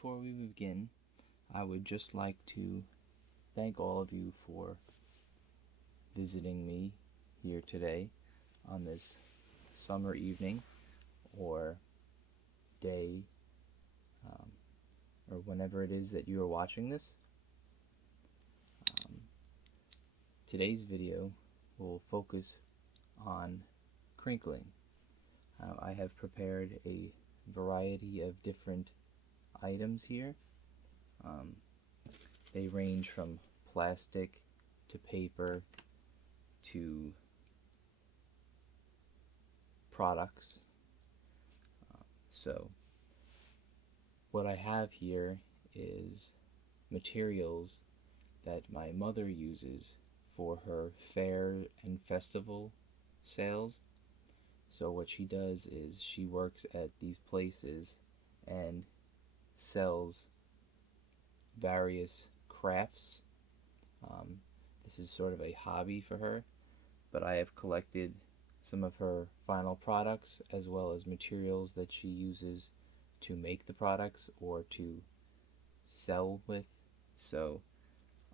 before we begin, I would just like to thank all of you for visiting me here today on this summer evening or day, or whenever it is that you are watching this. Today's video will focus on crinkling. I have prepared a variety of different items here. They range from plastic to paper to products. So what I have here is materials that my mother uses for her fair and festival sales. So what she does is she works at these places and sells various crafts. This is sort of a hobby for her, but I have collected some of her final products as well as materials that she uses to make the products or to sell with. So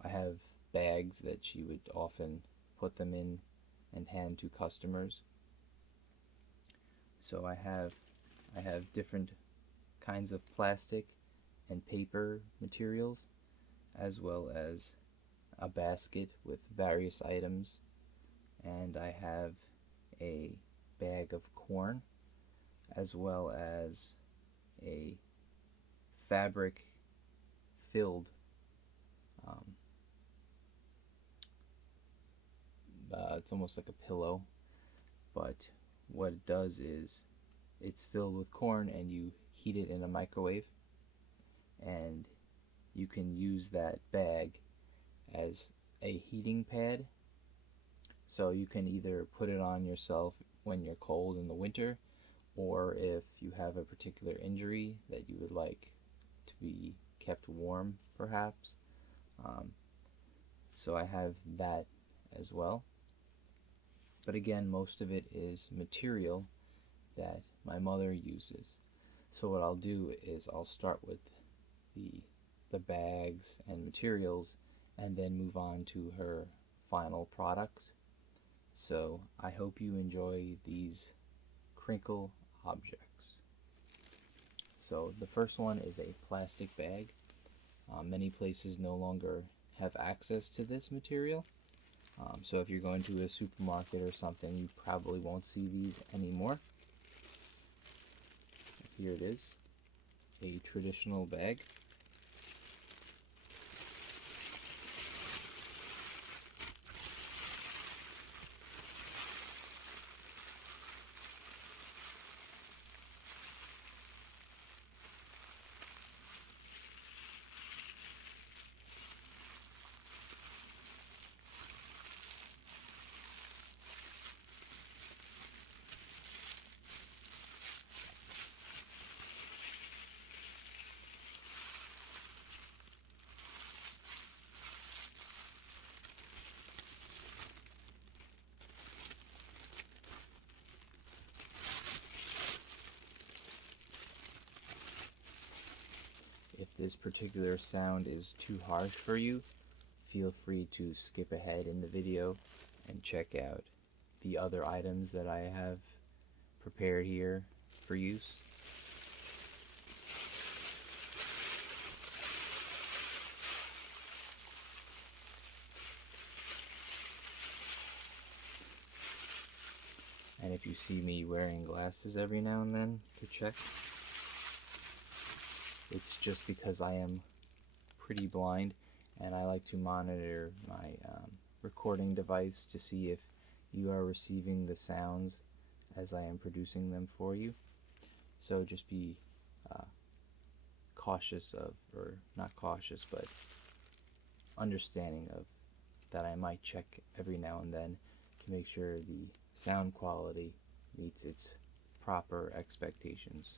I have bags that she would often put them in and hand to customers. So I have different kinds of plastic and paper materials, as well as a basket with various items, and I have a bag of corn, as well as a fabric filled it's almost like a pillow, but what it does is it's filled with corn and you heat it in a microwave, and you can use that bag as a heating pad. So you can either put it on yourself when you're cold in the winter, or if you have a particular injury that you would like to be kept warm, perhaps. So I have that as well. But again, most of it is material that my mother uses. So what I'll do is I'll start with the bags and materials and then move on to her final products. So I hope you enjoy these crinkle objects. So the first one is a plastic bag. Many places no longer have access to this material. So if you're going to a supermarket or something, you probably won't see these anymore. Here it is, a traditional bag. If this particular sound is too harsh for you, feel free to skip ahead in the video and check out the other items that I have prepared here for use. And if you see me wearing glasses every now and then to check, it's just because I am pretty blind and I like to monitor my recording device to see if you are receiving the sounds as I am producing them for you. So just be cautious of, or not cautious, but understanding of that I might check every now and then to make sure the sound quality meets its proper expectations.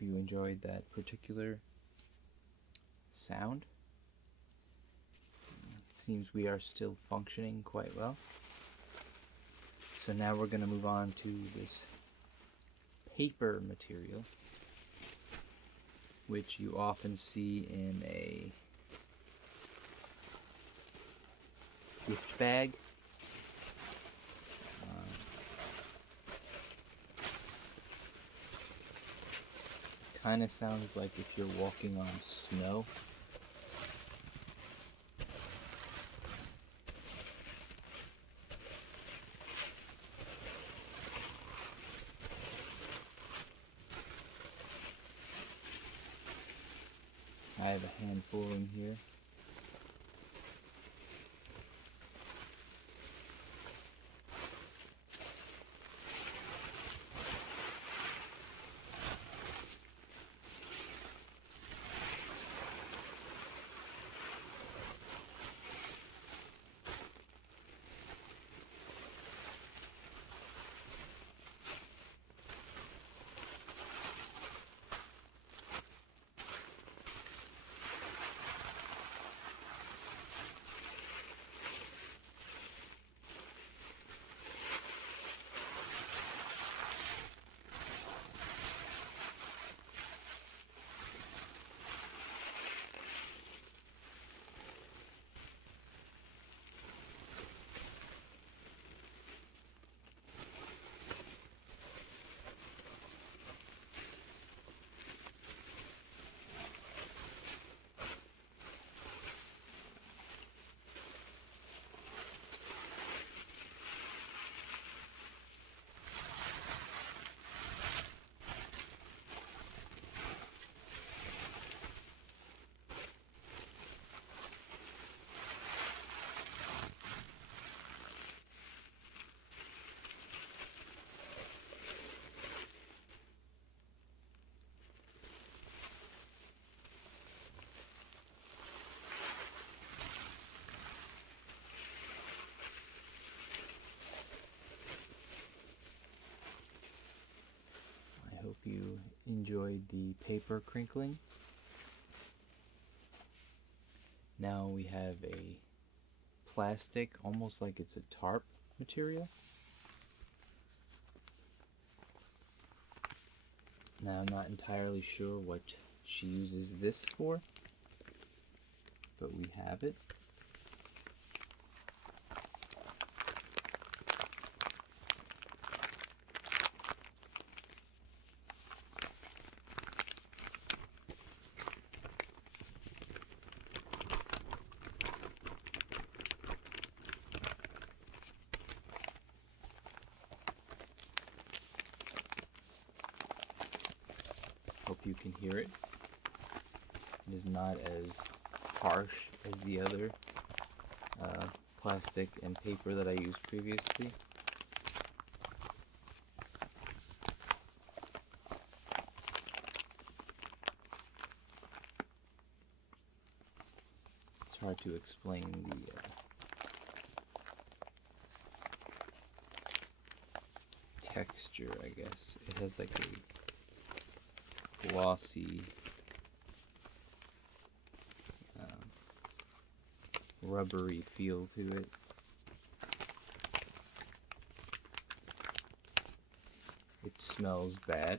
you enjoyed that particular sound. It seems we are still functioning quite well. So now we're going to move on to this paper material, which you often see in a gift bag. Kind of sounds like if you're walking on snow. I have a handful in here. I hope you enjoyed the paper crinkling. Now we have a plastic, almost like it's a tarp material. Now I'm not entirely sure what she uses this for, but we have it. Hope you can hear it. It is not as harsh as the other plastic and paper that I used previously. It's hard to explain the texture, I guess. It has like a glossy, rubbery feel to it. It smells bad.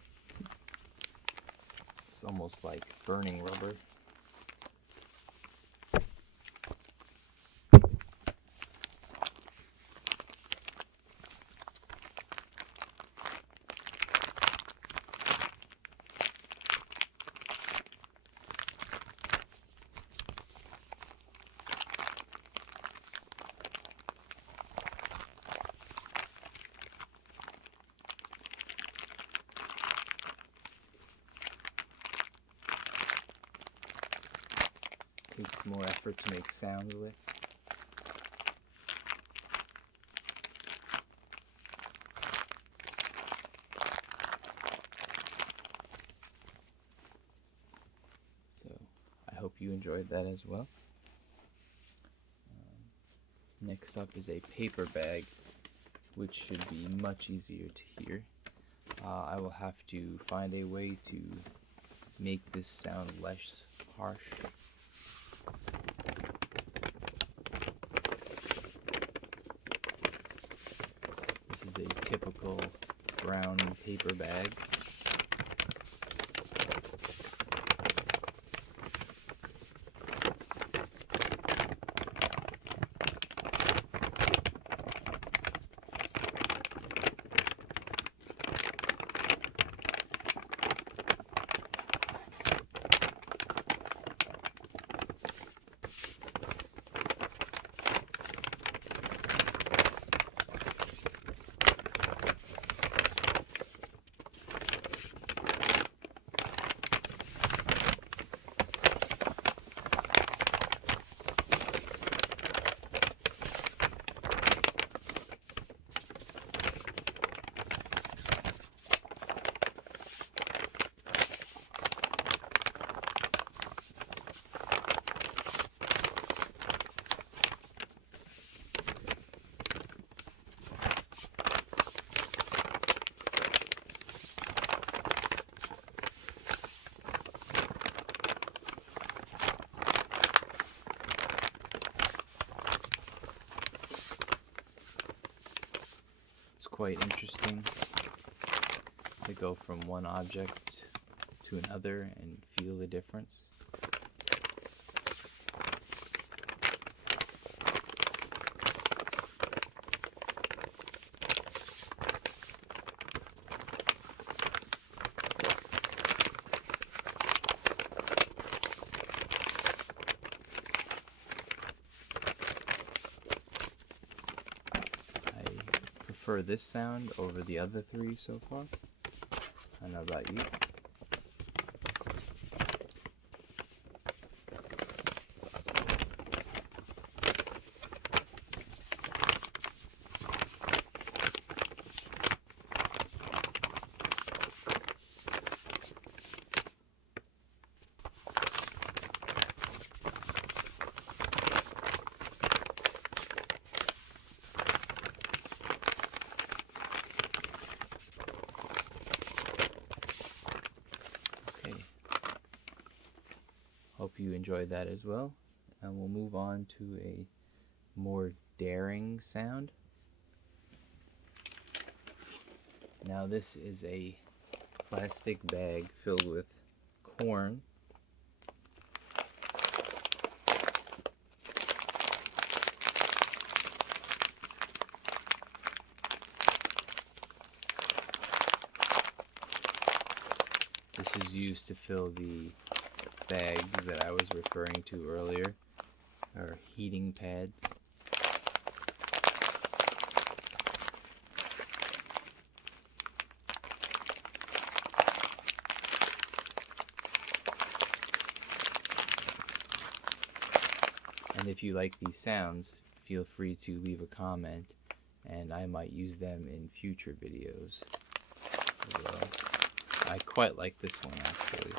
It's almost like burning rubber. Takes more effort to make sounds with. So I hope you enjoyed that as well. Next up is a paper bag, which should be much easier to hear. I will have to find a way to make this sound less harsh. This is a typical brown paper bag. Quite interesting to go from one object to another and feel the difference. Prefer this sound over the other three so far. I don't know about you. Hope you enjoyed that as well. And we'll move on to a more daring sound. Now this is a plastic bag filled with corn. This is used to fill the bags that I was referring to earlier, or heating pads. And if you like these sounds, feel free to leave a comment and I might use them in future videos as well. I quite like this one actually.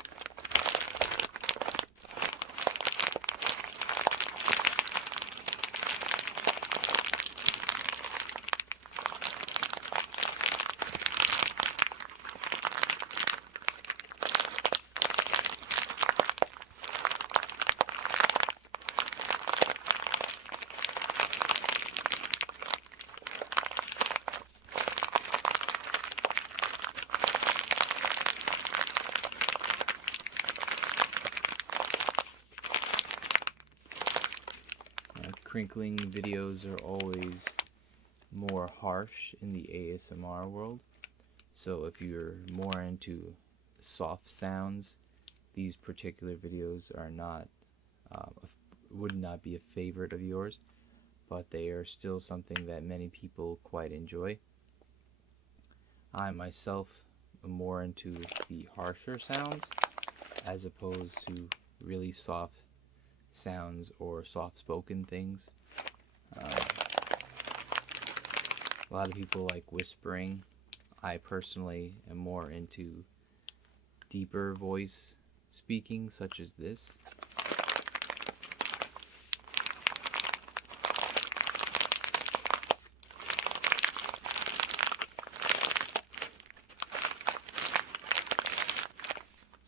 Crinkling videos are always more harsh in the ASMR world, so if you're more into soft sounds, these particular videos are not would not be a favorite of yours, but they are still something that many people quite enjoy. I myself am more into the harsher sounds as opposed to really soft sounds or soft-spoken things. A lot of people like whispering. I personally am more into deeper voice speaking, such as this.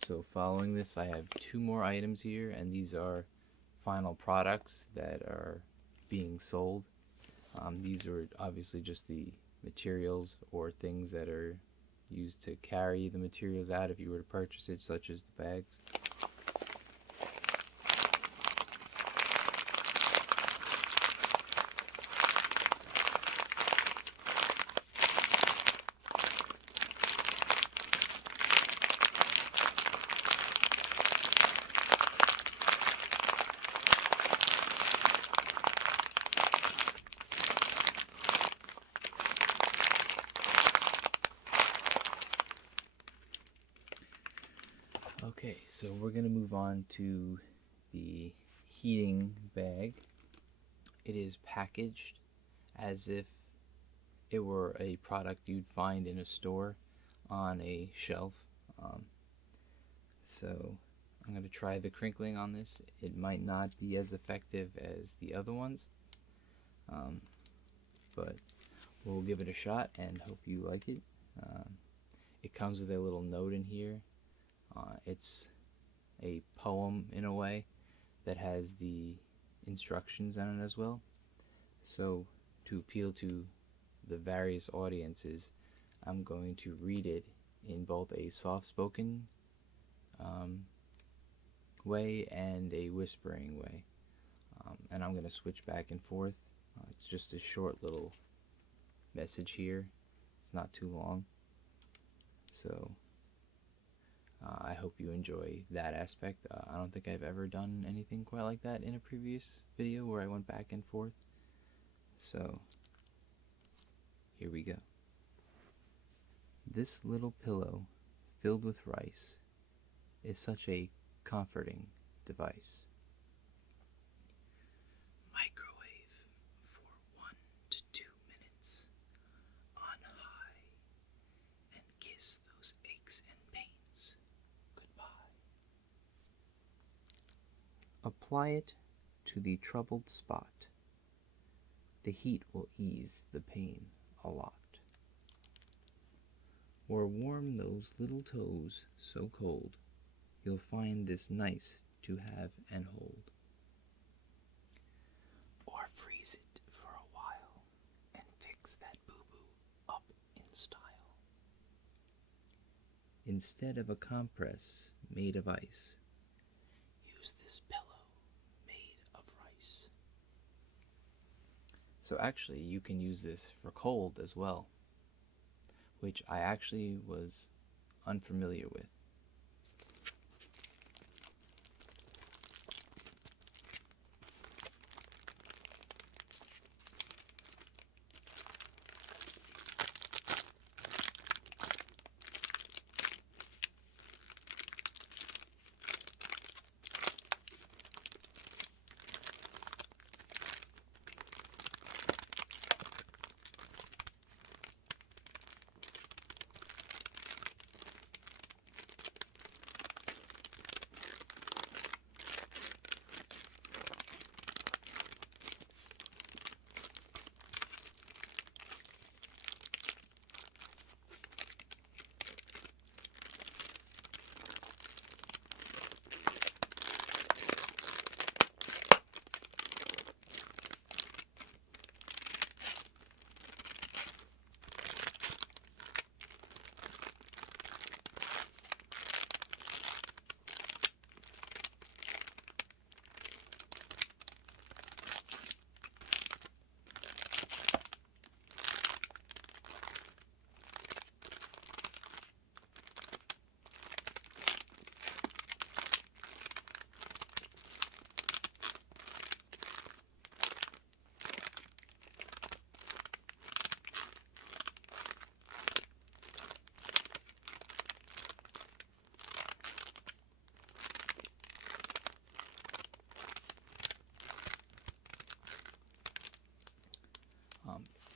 So following this, I have 2 more items here, and these are final products that are being sold. These are obviously just the materials or things that are used to carry the materials out if you were to purchase it, such as the bags. Okay, so we're going to move on to the heating bag. It is packaged as if it were a product you'd find in a store on a shelf. So I'm going to try the crinkling on this. It might not be as effective as the other ones, but we'll give it a shot and hope you like it. It comes with a little note in here. It's a poem in a way that has the instructions on it as well. So to appeal to the various audiences, I'm going to read it in both a soft-spoken way and a whispering way. And I'm going to switch back and forth. It's just a short little message here. It's not too long. So I hope you enjoy that aspect. I don't think I've ever done anything quite like that in a previous video where I went back and forth. So here we go. This little pillow filled with rice is such a comforting device. Microwave for 1 to 2 minutes on high and kiss those aches and pains goodbye. Apply it to the troubled spot. The heat will ease the pain a lot. Or warm those little toes so cold, you'll find this nice to have and hold. Or freeze it for a while and fix that boo-boo up in style. Instead of a compress made of ice, use this pillow made of rice. So actually you can use this for cold as well, which I actually was unfamiliar with.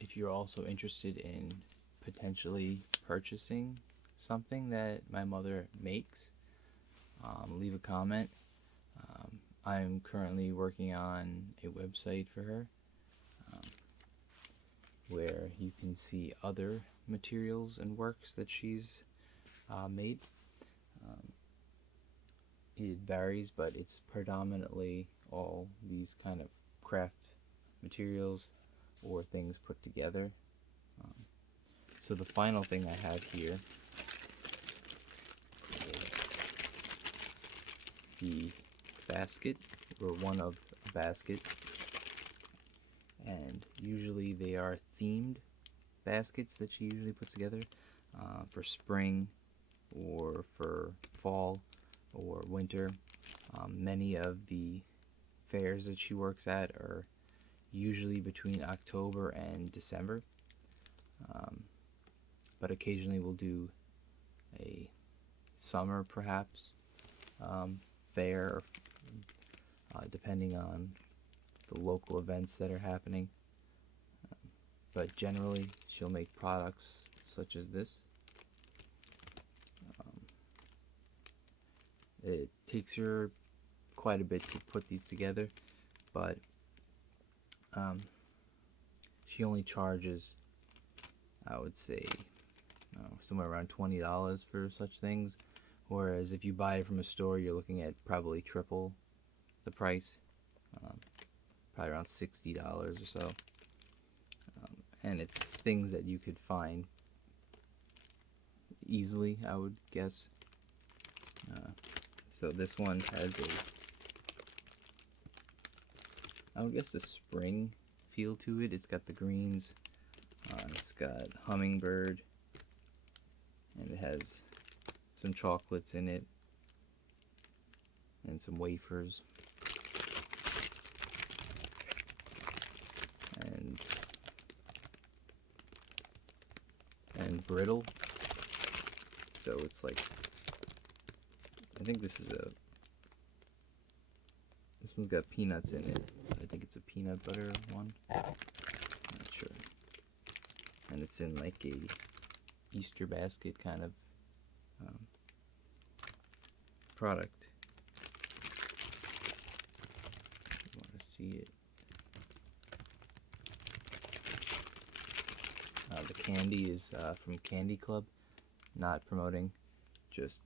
If you're also interested in potentially purchasing something that my mother makes, leave a comment. I'm currently working on a website for her where you can see other materials and works that she's made. it varies, but it's predominantly all these kind of craft materials or things put together. So the final thing I have here is the basket, or one of a basket, and usually they are themed baskets that she usually puts together for spring or for fall or winter. Many of the fairs that she works at are usually between October and December, but occasionally we'll do a summer perhaps fair, depending on the local events that are happening. But generally she'll make products such as this. It takes her quite a bit to put these together, but she only charges, I would say, somewhere around $20 for such things, whereas if you buy it from a store, you're looking at probably triple the price, probably around $60 or so. And it's things that you could find easily, I would guess. So this one has I would guess a spring feel to it. It's got the greens, it's got hummingbird, and it has some chocolates in it and some wafers and brittle. So it's like, I think this one's got peanuts in it. I think it's a peanut butter one. Not sure. And it's in like a Easter basket kind of product. If you want to see it. The candy is from Candy Club. Not promoting, just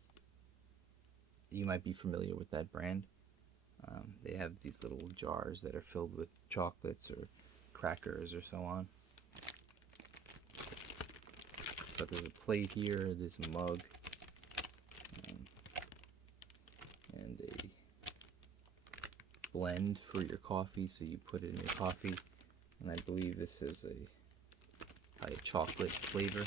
you might be familiar with that brand. They have these little jars that are filled with chocolates or crackers or so on. But there's a plate here, this mug, and a blend for your coffee, so you put it in your coffee. And I believe this is a chocolate flavor.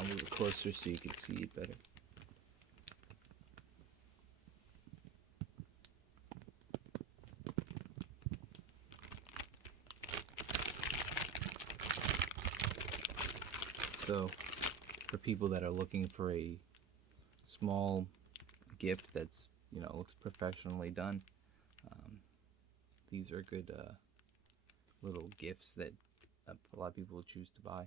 I'll move it closer so you can see it better. So, for people that are looking for a small gift that's, looks professionally done, these are good little gifts that a lot of people will choose to buy.